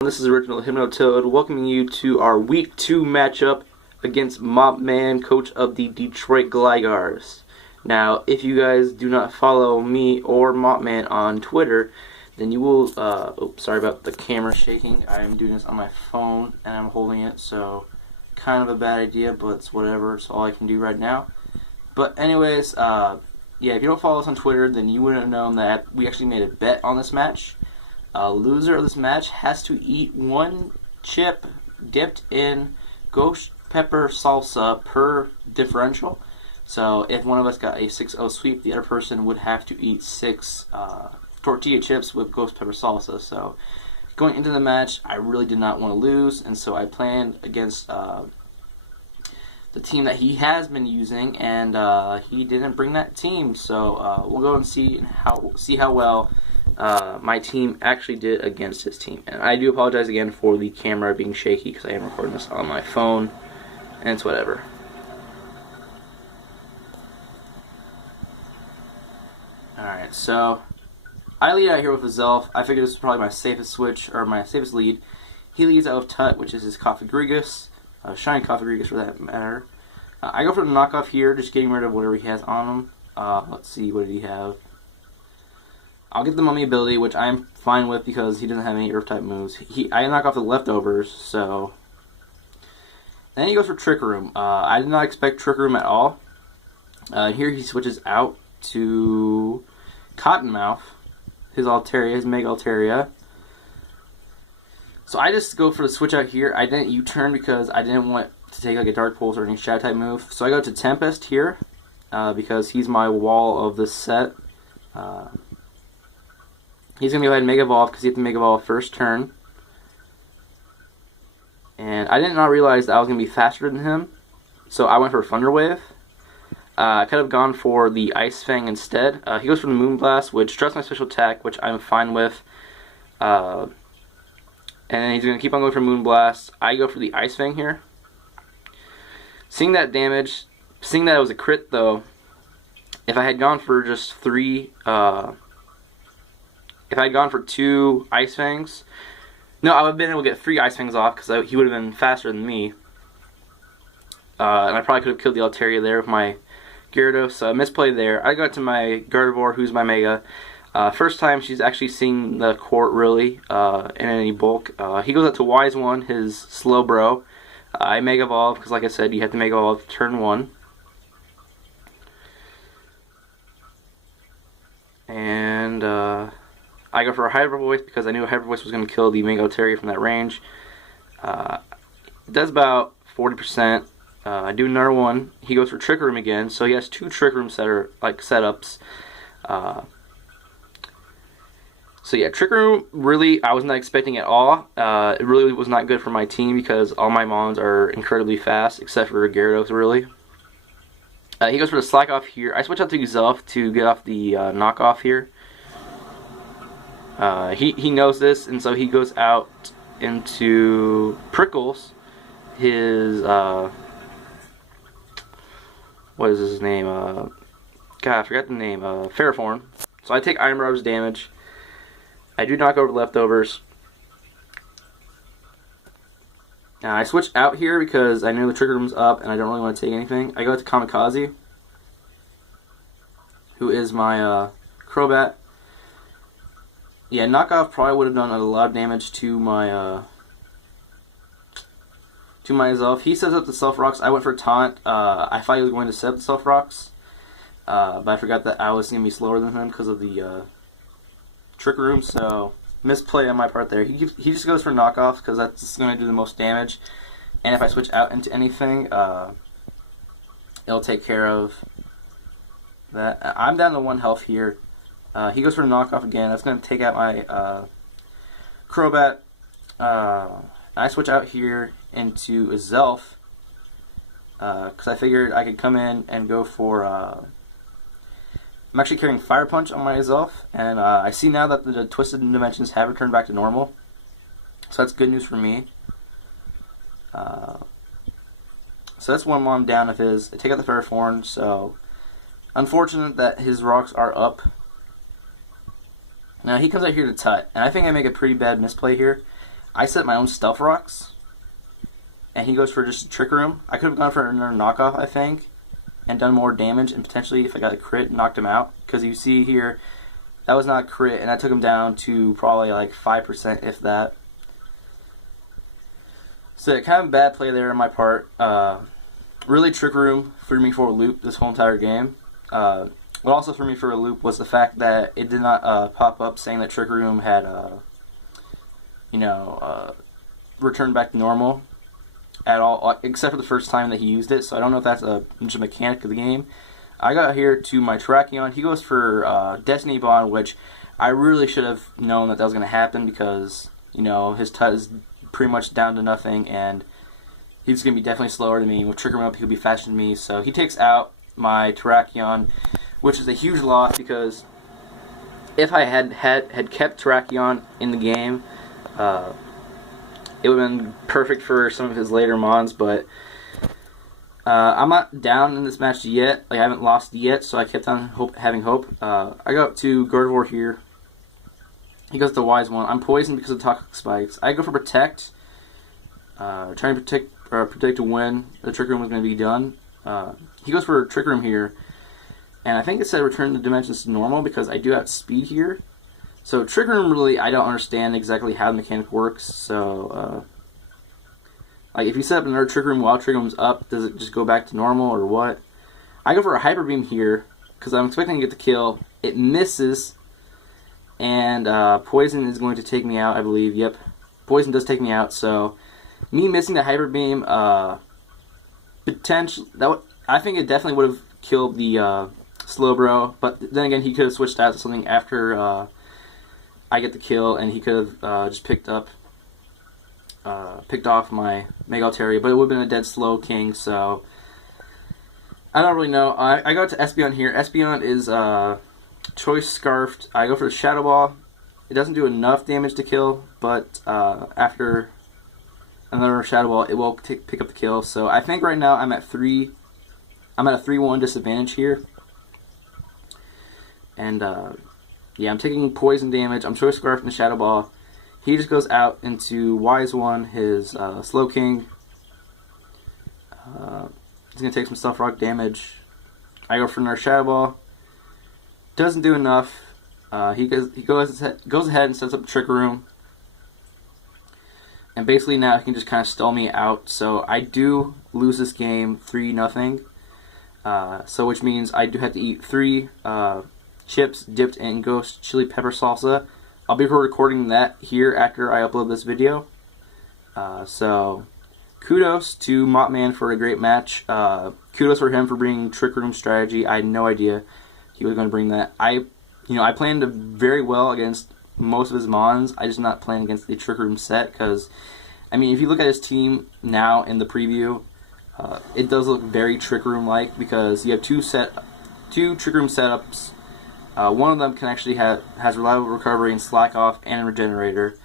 This is Original Hypnotoad welcoming you to our Week 2 matchup against Mopman, coach of the Detroit Gligars. Now, if you guys do not follow me or Mopman on Twitter, then you will, sorry about the camera shaking. I am doing this on my phone and I'm holding it, so kind of a bad idea, but it's whatever. It's all I can do right now. But anyways, yeah, if you don't follow us on Twitter, then you wouldn't have known that we actually made a bet on this match. Loser of this match has to eat one chip dipped in ghost pepper salsa per differential. So if one of us got a 6-0 sweep, the other person would have to eat 6 tortilla chips with ghost pepper salsa. So going into the match, I really did not want to lose, and so I planned against the team that he has been using, and he didn't bring that team. So we'll go and see how well my team actually did against his team. And I do apologize again for the camera being shaky because I am recording this on my phone, and it's whatever. Alright, so I lead out here with Azelf. I figured this was probably my safest switch, or my safest lead. He leads out with Tut, which is his Gligars, shiny Gligars for that matter. I go for the knockoff here, just getting rid of whatever he has on him. Let's see, what did he have? I'll get the Mummy ability, which I'm fine with because he doesn't have any Earth-type moves. I knock off the leftovers, so... Then he goes for Trick Room. I did not expect Trick Room at all. Here he switches out to Cottonmouth, his Altaria, his Mega Altaria. So I just go for the switch out here. I didn't U-turn because I didn't want to take like a Dark Pulse or any Shadow-type move. So I go to Tempest here because he's my wall of this set. He's going to go ahead and Mega Evolve because he had to Mega Evolve first turn. And I did not realize that I was going to be faster than him, so I went for Thunder Wave. I could have gone for the Ice Fang instead. He goes for the Moonblast, which drops my special attack, which I'm fine with. And then he's going to keep on going for Moonblast. I go for the Ice Fang here. Seeing that damage, seeing that it was a crit though, if I had gone for just 3... if I had gone for 2 Ice Fangs, no, I would have been able to get 3 Ice Fangs off because he would have been faster than me. And I probably could have killed the Altaria there with my Gyarados. Misplay there. I got to my Gardevoir, who's my Mega. First time she's actually seen the court really in any bulk. He goes up to Wise One, his Slowbro. I Mega Evolve because, like I said, you have to Mega Evolve turn 1. And I go for a Hyper Voice because I knew a Hyper Voice was going to kill the Mega Altaria from that range. It does about 40%. I do another one. He goes for Trick Room again, so he has 2 Trick Room setups. So yeah, Trick Room really I was not expecting at all. It really was not good for my team because all my Mons are incredibly fast, except for Gyarados really. He goes for the Slack Off here. I switch out to Zelf to get off the knockoff here. He knows this, and so he goes out into Prickles, his, what is his name, God, I forgot the name, Ferroform. So I take Iron Barb's damage. I do knock over leftovers. I switch out here because I know the Trick Room's up, and I don't really want to take anything. I go to Kamikaze, who is my, Crobat. Yeah, knockoff probably would have done a lot of damage to my Zelf. He sets up the Self Rocks. I went for Taunt. I thought he was going to set up the Self Rocks, but I forgot that I was going to be slower than him because of the Trick Room. So misplay on my part there. He just goes for knockoff because that's just going to do the most damage. And if I switch out into anything, it'll take care of that. I'm down to 1 health here. He goes for the knockoff again. That's going to take out my Crobat. I switch out here into a Zelf because I figured I could come in and go for... I'm actually carrying Fire Punch on my Zelf, and I see now that the Twisted Dimensions have returned back to normal. So that's good news for me. So that's one Mon down of his. I take out the Ferroform, so unfortunate that his rocks are up. Now he comes out here to Tut, and I think I make a pretty bad misplay here. I set my own stealth rocks, and he goes for just a trick room. I could have gone for another knockoff, I think, and done more damage, and potentially, if I got a crit, knocked him out. Because you see here, that was not a crit, and I took him down to probably like 5%, if that. So kind of a bad play there on my part. Really, Trick Room threw me for a loop this whole entire game. What also threw me for a loop was the fact that it did not pop up saying that Trick Room had, returned back to normal at all, except for the first time that he used it. So I don't know if that's just a mechanic of the game. I got here to my Terrakion. He goes for Destiny Bond, which I really should have known that was going to happen because, his TUT is pretty much down to nothing, and he's going to be definitely slower than me. With Trick Room up, he'll be faster than me. So he takes out my Terrakion, which is a huge loss because if I had kept Terrakion in the game, it would have been perfect for some of his later mons, but I'm not down in this match yet. Like, I haven't lost yet, so I kept on having hope. I go up to Gardevoir here. He goes to Wise One. I'm poisoned because of Toxic Spikes. I go for Protect, trying to predict a win. The Trick Room was going to be done. He goes for a Trick Room here, and I think it said return the dimensions to normal because I do have speed here. So Trick Room, really, I don't understand exactly how the mechanic works. So, like, if you set up another Trick Room while Trick Room's up, does it just go back to normal or what? I go for a Hyper Beam here because I'm expecting to get the kill. It misses, and Poison is going to take me out, I believe. Yep, Poison does take me out. So me missing the Hyper Beam, I think it definitely would have killed the Slowbro. But then again, he could have switched out to something after I get the kill, and he could have just picked off my Mega Altaria, but it would have been a dead slow king, so I don't really know. I go to Espeon here. Espeon is Choice Scarfed. I go for the Shadow Ball. It doesn't do enough damage to kill, but after another Shadow Ball, it will pick up the kill. So I think right now I'm at a 3-1 disadvantage here. And yeah, I'm taking poison damage. I'm Choice Scarf and the Shadow Ball. He just goes out into Wise One, his Slow King. He's going to take some Stealth Rock damage. I go for another Shadow Ball. Doesn't do enough. He goes ahead and sets up a Trick Room. And basically now he can just kind of stall me out. So I do lose this game 3-0. So which means I do have to eat 3 chips dipped in ghost chili pepper salsa. I'll be recording that here after I upload this video. So kudos to Mopman for a great match. Kudos for him for bringing Trick Room strategy. I had no idea he was going to bring that. I planned very well against most of his mons. I just not playing against the Trick Room set because, I mean, if you look at his team now in the preview, it does look very Trick Room-like because you have two Trick Room setups. One of them can actually has reliable recovery and slack off and a regenerator.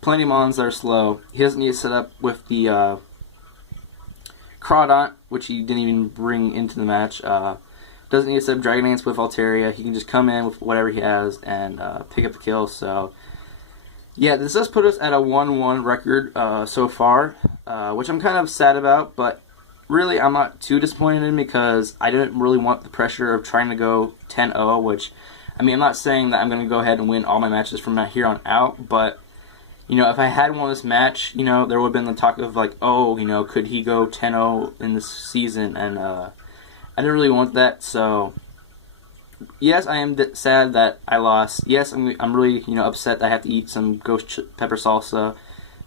Plenty of mons that are slow. He doesn't need to set up with the Crawdont, which he didn't even bring into the match. Doesn't need to set up Dragon Dance with Altaria. He can just come in with whatever he has and pick up the kill. So yeah, this does put us at a 1-1 record so far, which I'm kind of sad about, but really I'm not too disappointed in because I didn't really want the pressure of trying to go 10-0, which, I mean, I'm not saying that I'm going to go ahead and win all my matches from here on out, but, if I had won this match, there would have been the talk of like, oh, could he go 10-0 in this season, and I didn't really want that, so yes, I am sad that I lost. Yes, I'm really, upset that I have to eat some ghost pepper salsa,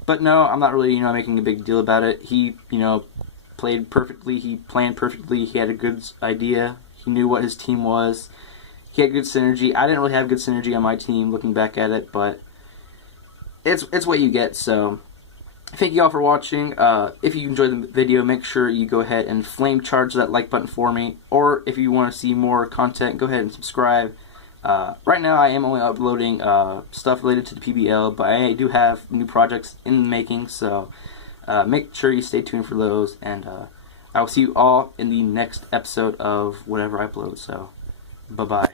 but no, I'm not really, making a big deal about it. He, played perfectly, he planned perfectly, he had a good idea, he knew what his team was, he had good synergy. I didn't really have good synergy on my team looking back at it, but it's what you get. So thank you all for watching. If you enjoyed the video, make sure you go ahead and flame charge that like button for me, or if you want to see more content, go ahead and subscribe. Right now I am only uploading stuff related to the PBL, but I do have new projects in the making, so make sure you stay tuned for those, and I will see you all in the next episode of whatever I upload. So, bye-bye.